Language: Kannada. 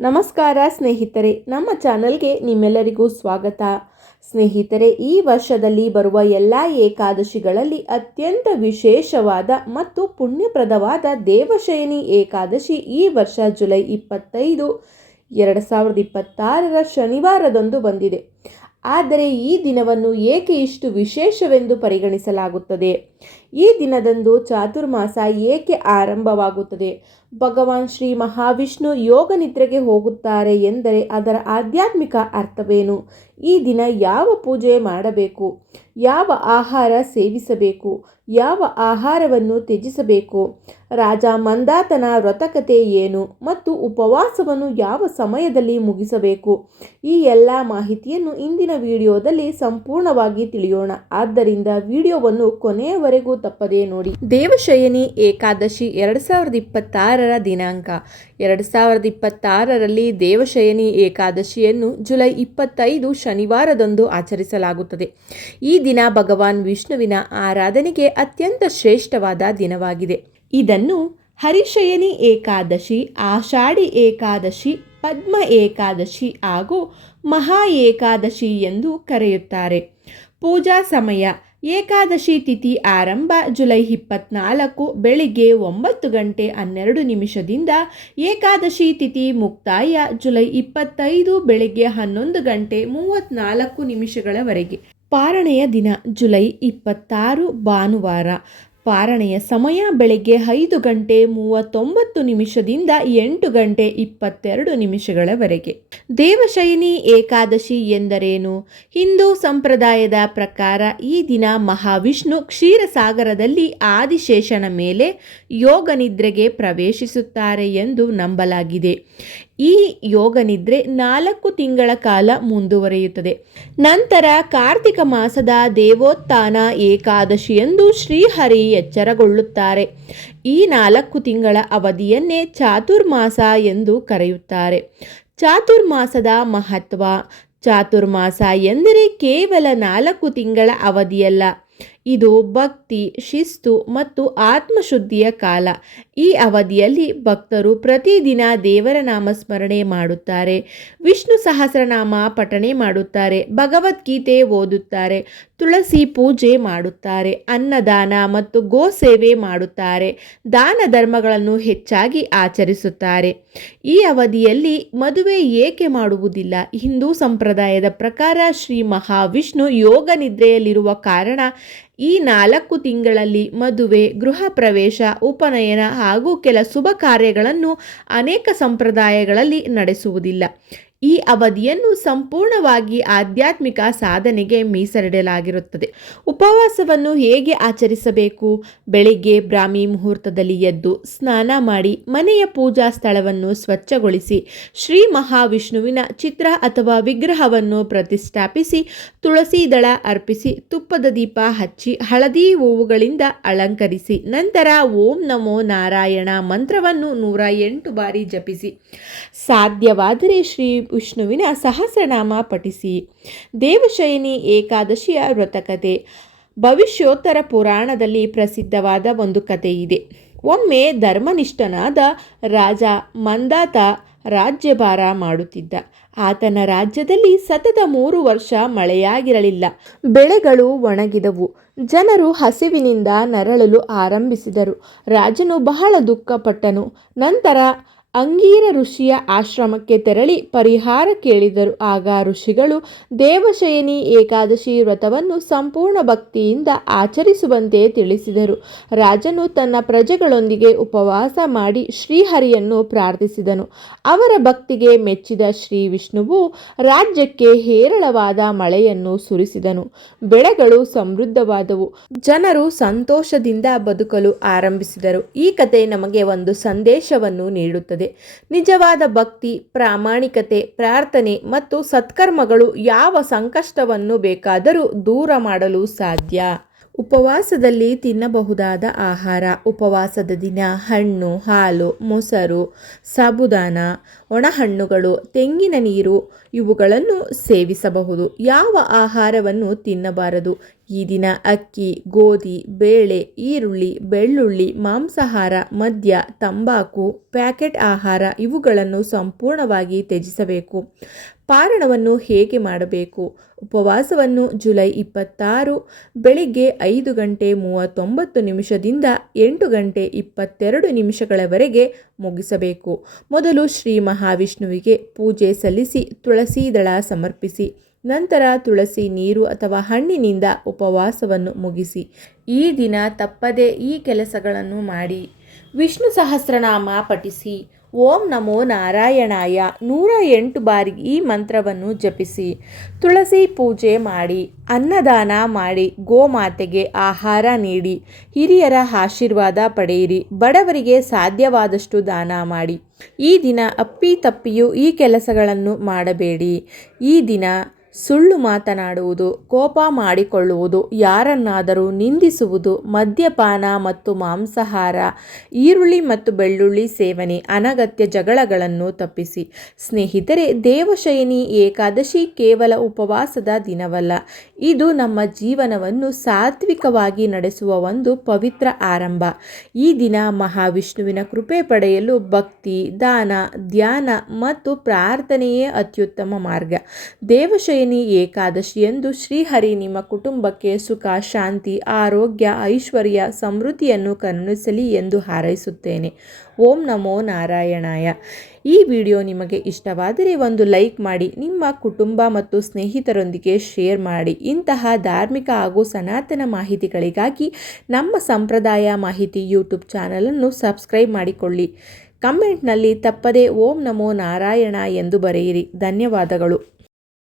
ನಮಸ್ಕಾರ ಸ್ನೇಹಿತರೆ, ನಮ್ಮ ಚಾನಲ್ಗೆ ನಿಮ್ಮೆಲ್ಲರಿಗೂ ಸ್ವಾಗತ. ಸ್ನೇಹಿತರೆ, ಈ ವರ್ಷದಲ್ಲಿ ಬರುವ ಎಲ್ಲ ಏಕಾದಶಿಗಳಲ್ಲಿ ಅತ್ಯಂತ ವಿಶೇಷವಾದ ಮತ್ತು ಪುಣ್ಯಪ್ರದವಾದ ದೇವಶಯನಿ ಏಕಾದಶಿ ಈ ವರ್ಷ ಜುಲೈ 25, 2026 ಶನಿವಾರದಂದು ಬಂದಿದೆ. ಆದರೆ ಈ ದಿನವನ್ನು ಏಕೆ ಇಷ್ಟು ವಿಶೇಷವೆಂದು ಪರಿಗಣಿಸಲಾಗುತ್ತದೆ? ಈ ದಿನದಂದು ಚಾತುರ್ಮಾಸ ಏಕೆ ಆರಂಭವಾಗುತ್ತದೆ? ಭಗವಾನ್ ಶ್ರೀ ಮಹಾವಿಷ್ಣು ಯೋಗ ನಿದ್ರೆಗೆ ಹೋಗುತ್ತಾರೆ ಎಂದರೆ ಅದರ ಆಧ್ಯಾತ್ಮಿಕ ಅರ್ಥವೇನು? ಈ ದಿನ ಯಾವ ಪೂಜೆ ಮಾಡಬೇಕು? ಯಾವ ಆಹಾರ ಸೇವಿಸಬೇಕು? ಯಾವ ಆಹಾರವನ್ನು ತ್ಯಜಿಸಬೇಕು? ರಾಜ ಮಂದಾತನ ವ್ರತಕಥೆ ಏನು ಮತ್ತು ಉಪವಾಸವನ್ನು ಯಾವ ಸಮಯದಲ್ಲಿ ಮುಗಿಸಬೇಕು? ಈ ಎಲ್ಲ ಮಾಹಿತಿಯನ್ನು ಇಂದಿನ ವಿಡಿಯೋದಲ್ಲಿ ಸಂಪೂರ್ಣವಾಗಿ ತಿಳಿಯೋಣ. ಆದ್ದರಿಂದ ವಿಡಿಯೋವನ್ನು ಕೊನೆಯವರೆಗೂ ತಪ್ಪದೇ ನೋಡಿ. ದೇವಶಯನಿ ಏಕಾದಶಿ 2026 ದಿನಾಂಕ 2026ರಲ್ಲಿ ದೇವಶಯನಿ ಏಕಾದಶಿಯನ್ನು ಜುಲೈ 25 ಶನಿವಾರದಂದು ಆಚರಿಸಲಾಗುತ್ತದೆ. ಈ ದಿನ ಭಗವಾನ್ ವಿಷ್ಣುವಿನ ಆರಾಧನೆಗೆ ಅತ್ಯಂತ ಶ್ರೇಷ್ಠವಾದ ದಿನವಾಗಿದೆ. ಇದನ್ನು ಹರಿಶಯನಿ ಏಕಾದಶಿ, ಆಷಾಢಿ ಏಕಾದಶಿ, ಪದ್ಮ ಏಕಾದಶಿ ಹಾಗೂ ಮಹಾ ಏಕಾದಶಿ ಎಂದು ಕರೆಯುತ್ತಾರೆ. ಪೂಜಾ ಸಮಯ: ಏಕಾದಶಿ ತಿಥಿ ಆರಂಭ ಜುಲೈ 24 ಬೆಳಿಗ್ಗೆ 9:12 ಏಕಾದಶಿ ತಿಥಿ ಮುಕ್ತಾಯ ಜುಲೈ 25 ಬೆಳಿಗ್ಗೆ 11:34 ಪಾರಣೆಯ ದಿನ ಜುಲೈ 26 ಭಾನುವಾರ. ಪಾರಣೆಯ ಸಮಯ ಬೆಳಗ್ಗೆ 5:39 8:22 ದೇವಶಯನಿ ಏಕಾದಶಿ ಎಂದರೇನು? ಹಿಂದೂ ಸಂಪ್ರದಾಯದ ಪ್ರಕಾರ ಈ ದಿನ ಮಹಾವಿಷ್ಣು ಕ್ಷೀರಸಾಗರದಲ್ಲಿ ಆದಿಶೇಷನ ಮೇಲೆ ಯೋಗ ನಿದ್ರೆಗೆ ಪ್ರವೇಶಿಸುತ್ತಾರೆ ಎಂದು ನಂಬಲಾಗಿದೆ. ಈ ಯೋಗ ನಿದ್ರೆ 4 ತಿಂಗಳ ಕಾಲ ಮುಂದುವರಿಯುತ್ತದೆ. ನಂತರ ಕಾರ್ತಿಕ ಮಾಸದ ದೇವೋತ್ಥಾನ ಏಕಾದಶಿಯಂದು ಶ್ರೀಹರಿ ಎಚ್ಚರಗೊಳ್ಳುತ್ತಾರೆ. ಈ 4 ತಿಂಗಳ ಅವಧಿಯನ್ನೇ ಚಾತುರ್ಮಾಸ ಎಂದು ಕರೆಯುತ್ತಾರೆ. ಚಾತುರ್ಮಾಸದ ಮಹತ್ವ: ಚಾತುರ್ಮಾಸ ಎಂದರೆ ಕೇವಲ 4 ತಿಂಗಳ ಅವಧಿಯಲ್ಲ. ಇದು ಭಕ್ತಿ, ಶಿಸ್ತು ಮತ್ತು ಆತ್ಮಶುದ್ಧಿಯ ಕಾಲ. ಈ ಅವಧಿಯಲ್ಲಿ ಭಕ್ತರು ಪ್ರತಿದಿನ ದೇವರ ನಾಮಸ್ಮರಣೆ ಮಾಡುತ್ತಾರೆ, ವಿಷ್ಣು ಸಹಸ್ರನಾಮ ಪಠಣೆ ಮಾಡುತ್ತಾರೆ, ಭಗವದ್ಗೀತೆ ಓದುತ್ತಾರೆ, ತುಳಸಿ ಪೂಜೆ ಮಾಡುತ್ತಾರೆ, ಅನ್ನದಾನ ಮತ್ತು ಗೋ ಸೇವೆ ಮಾಡುತ್ತಾರೆ, ದಾನ ಧರ್ಮಗಳನ್ನು ಹೆಚ್ಚಾಗಿ ಆಚರಿಸುತ್ತಾರೆ. ಈ ಅವಧಿಯಲ್ಲಿ ಮದುವೆ ಏಕೆ ಮಾಡುವುದಿಲ್ಲ? ಹಿಂದೂ ಸಂಪ್ರದಾಯದ ಪ್ರಕಾರ ಶ್ರೀ ಮಹಾವಿಷ್ಣು ಯೋಗ ನಿದ್ರೆಯಲ್ಲಿರುವ ಕಾರಣ ಈ 4 ತಿಂಗಳಲ್ಲಿ ಮದುವೆ, ಗೃಹ ಪ್ರವೇಶ, ಉಪನಯನ ಹಾಗೂ ಕೆಲ ಶುಭ ಕಾರ್ಯಗಳನ್ನು ಅನೇಕ ಸಂಪ್ರದಾಯಗಳಲ್ಲಿ ನಡೆಸುವುದಿಲ್ಲ. ಈ ಅವಧಿಯನ್ನು ಸಂಪೂರ್ಣವಾಗಿ ಆಧ್ಯಾತ್ಮಿಕ ಸಾಧನೆಗೆ ಮೀಸಲಿಡಲಾಗಿರುತ್ತದೆ. ಉಪವಾಸವನ್ನು ಹೇಗೆ ಆಚರಿಸಬೇಕು? ಬೆಳಿಗ್ಗೆ ಬ್ರಾಹ್ಮಿ ಮುಹೂರ್ತದಲ್ಲಿ ಎದ್ದು ಸ್ನಾನ ಮಾಡಿ ಮನೆಯ ಪೂಜಾ ಸ್ಥಳವನ್ನು ಸ್ವಚ್ಛಗೊಳಿಸಿ ಶ್ರೀ ಮಹಾವಿಷ್ಣುವಿನ ಚಿತ್ರ ಅಥವಾ ವಿಗ್ರಹವನ್ನು ಪ್ರತಿಷ್ಠಾಪಿಸಿ ತುಳಸಿ ದಳ ಅರ್ಪಿಸಿ ತುಪ್ಪದ ದೀಪ ಹಚ್ಚಿ ಹಳದಿ ಹೂವುಗಳಿಂದ ಅಲಂಕರಿಸಿ ನಂತರ ಓಂ ನಮೋ ನಾರಾಯಣ ಮಂತ್ರವನ್ನು 108 ಬಾರಿ ಜಪಿಸಿ. ಸಾಧ್ಯವಾದರೆ ಶ್ರೀ ವಿಷ್ಣುವಿನ ಸಹಸ್ರನಾಮ ಪಠಿಸಿ. ದೇವಶಯನಿ ಏಕಾದಶಿಯ ವ್ರತಕಥೆ: ಭವಿಷ್ಯೋತ್ತರ ಪುರಾಣದಲ್ಲಿ ಪ್ರಸಿದ್ಧವಾದ ಒಂದು ಕಥೆ ಇದೆ. ಒಮ್ಮೆ ಧರ್ಮನಿಷ್ಠನಾದ ರಾಜ ಮಂದಾತ ರಾಜ್ಯಭಾರ ಮಾಡುತ್ತಿದ್ದ. ಆತನ ರಾಜ್ಯದಲ್ಲಿ ಸತತ 3 ವರ್ಷ ಮಳೆಯಾಗಿರಲಿಲ್ಲ. ಬೆಳೆಗಳು ಒಣಗಿದವು. ಜನರು ಹಸಿವಿನಿಂದ ನರಳಲು ಆರಂಭಿಸಿದರು. ರಾಜನು ಬಹಳ ದುಃಖಪಟ್ಟನು. ನಂತರ ಅಂಗೀರ ಋಷಿಯ ಆಶ್ರಮಕ್ಕೆ ತೆರಳಿ ಪರಿಹಾರ ಕೇಳಿದರು. ಆಗ ಋಷಿಗಳು ದೇವಶಯನಿ ಏಕಾದಶಿ ವ್ರತವನ್ನು ಸಂಪೂರ್ಣ ಭಕ್ತಿಯಿಂದ ಆಚರಿಸುವಂತೆ ತಿಳಿಸಿದರು. ರಾಜನು ತನ್ನ ಪ್ರಜೆಗಳೊಂದಿಗೆ ಉಪವಾಸ ಮಾಡಿ ಶ್ರೀಹರಿಯನ್ನು ಪ್ರಾರ್ಥಿಸಿದನು. ಅವರ ಭಕ್ತಿಗೆ ಮೆಚ್ಚಿದ ಶ್ರೀ ವಿಷ್ಣುವು ರಾಜ್ಯಕ್ಕೆ ಹೇರಳವಾದ ಮಳೆಯನ್ನು ಸುರಿಸಿದನು. ಬೆಳೆಗಳು ಸಮೃದ್ಧವಾದವು. ಜನರು ಸಂತೋಷದಿಂದ ಬದುಕಲು ಆರಂಭಿಸಿದರು. ಈ ಕಥೆ ನಮಗೆ ಒಂದು ಸಂದೇಶವನ್ನು ನೀಡುತ್ತದೆ. ನಿಜವಾದ ಭಕ್ತಿ, ಪ್ರಾಮಾಣಿಕತೆ, ಪ್ರಾರ್ಥನೆ ಮತ್ತು ಸತ್ಕರ್ಮಗಳು ಯಾವ ಸಂಕಷ್ಟವನ್ನು ಬೇಕಾದರೂ ದೂರ ಮಾಡಲು ಸಾಧ್ಯ. ಉಪವಾಸದಲ್ಲಿ ತಿನ್ನಬಹುದಾದ ಆಹಾರ: ಉಪವಾಸದ ದಿನ ಹಣ್ಣು, ಹಾಲು, ಮೊಸರು, ಸಾಬುದಾನ, ಒಣಹಣ್ಣುಗಳು, ತೆಂಗಿನ ನೀರು ಇವುಗಳನ್ನು ಸೇವಿಸಬಹುದು. ಯಾವ ಆಹಾರವನ್ನು ತಿನ್ನಬಾರದು? ಈ ದಿನ ಅಕ್ಕಿ, ಗೋಧಿ, ಬೇಳೆ, ಈರುಳ್ಳಿ, ಬೆಳ್ಳುಳ್ಳಿ, ಮಾಂಸಾಹಾರ, ಮದ್ಯ, ತಂಬಾಕು, ಪ್ಯಾಕೆಟ್ ಆಹಾರ ಇವುಗಳನ್ನು ಸಂಪೂರ್ಣವಾಗಿ ತ್ಯಜಿಸಬೇಕು. ಪಾರಣವನ್ನು ಹೇಗೆ ಮಾಡಬೇಕು? ಉಪವಾಸವನ್ನು ಜುಲೈ 26 ಬೆಳಿಗ್ಗೆ 5:39 8:22 ಮುಗಿಸಬೇಕು. ಮೊದಲು ಶ್ರೀ ಮಹಾವಿಷ್ಣುವಿಗೆ ಪೂಜೆ ಸಲ್ಲಿಸಿ ತುಳಸಿ ದಳ ಸಮರ್ಪಿಸಿ ನಂತರ ತುಳಸಿ ನೀರು ಅಥವಾ ಹಣ್ಣಿನಿಂದ ಉಪವಾಸವನ್ನು ಮುಗಿಸಿ. ಈ ದಿನ ತಪ್ಪದೆ ಈ ಕೆಲಸಗಳನ್ನು ಮಾಡಿ. ವಿಷ್ಣು ಸಹಸ್ರನಾಮ ಪಠಿಸಿ. ಓಂ ನಮೋ ನಾರಾಯಣಾಯ 108 ಬಾರಿ ಈ ಮಂತ್ರವನ್ನು ಜಪಿಸಿ. ತುಳಸಿ ಪೂಜೆ ಮಾಡಿ. ಅನ್ನದಾನ ಮಾಡಿ. ಗೋಮಾತೆಗೆ ಆಹಾರ ನೀಡಿ. ಹಿರಿಯರ ಆಶೀರ್ವಾದ ಪಡೆಯಿರಿ. ಬಡವರಿಗೆ ಸಾಧ್ಯವಾದಷ್ಟು ದಾನ ಮಾಡಿ. ಈ ದಿನ ಅಪ್ಪಿತಪ್ಪಿಯೂ ಈ ಕೆಲಸಗಳನ್ನು ಮಾಡಬೇಡಿ. ಈ ದಿನ ಸುಳ್ಳು ಮಾತನಾಡುವುದು, ಕೋಪ ಮಾಡಿಕೊಳ್ಳುವುದು, ಯಾರನ್ನಾದರೂ ನಿಂದಿಸುವುದು, ಮದ್ಯಪಾನ ಮತ್ತು ಮಾಂಸಾಹಾರ, ಈರುಳ್ಳಿ ಮತ್ತು ಬೆಳ್ಳುಳ್ಳಿ ಸೇವನೆ, ಅನಗತ್ಯ ಜಗಳಗಳನ್ನು ತಪ್ಪಿಸಿ. ಸ್ನೇಹಿತರೆ, ದೇವಶಯನಿ ಏಕಾದಶಿ ಕೇವಲ ಉಪವಾಸದ ದಿನವಲ್ಲ, ಇದು ನಮ್ಮ ಜೀವನವನ್ನು ಸಾತ್ವಿಕವಾಗಿ ನಡೆಸುವ ಒಂದು ಪವಿತ್ರ ಆರಂಭ. ಈ ದಿನ ಮಹಾವಿಷ್ಣುವಿನ ಕೃಪೆ ಪಡೆಯಲು ಭಕ್ತಿ, ದಾನ, ಧ್ಯಾನ ಮತ್ತು ಪ್ರಾರ್ಥನೆಯೇ ಅತ್ಯುತ್ತಮ ಮಾರ್ಗ. ದೇವಶಯನಿ ಏಕಾದಶಿಯಂದು ಶ್ರೀಹರಿ ನಿಮ್ಮ ಕುಟುಂಬಕ್ಕೆ ಸುಖ, ಶಾಂತಿ, ಆರೋಗ್ಯ, ಐಶ್ವರ್ಯ, ಸಮೃದ್ಧಿಯನ್ನು ಕರುಣಿಸಲಿ ಎಂದು ಹಾರೈಸುತ್ತೇನೆ. ಓಂ ನಮೋ ನಾರಾಯಣಾಯ. ಈ ವಿಡಿಯೋ ನಿಮಗೆ ಇಷ್ಟವಾದರೆ ಒಂದು ಲೈಕ್ ಮಾಡಿ, ನಿಮ್ಮ ಕುಟುಂಬ ಮತ್ತು ಸ್ನೇಹಿತರೊಂದಿಗೆ ಶೇರ್ ಮಾಡಿ. ಇಂತಹ ಧಾರ್ಮಿಕ ಹಾಗೂ ಸನಾತನ ಮಾಹಿತಿಗಳಿಗಾಗಿ ನಮ್ಮ ಸಂಪ್ರದಾಯ ಮಾಹಿತಿ ಯೂಟ್ಯೂಬ್ ಚಾನಲನ್ನು ಸಬ್ಸ್ಕ್ರೈಬ್ ಮಾಡಿಕೊಳ್ಳಿ. ಕಮೆಂಟ್ನಲ್ಲಿ ತಪ್ಪದೇ ಓಂ ನಮೋ ನಾರಾಯಣ ಎಂದು ಬರೆಯಿರಿ. ಧನ್ಯವಾದಗಳು.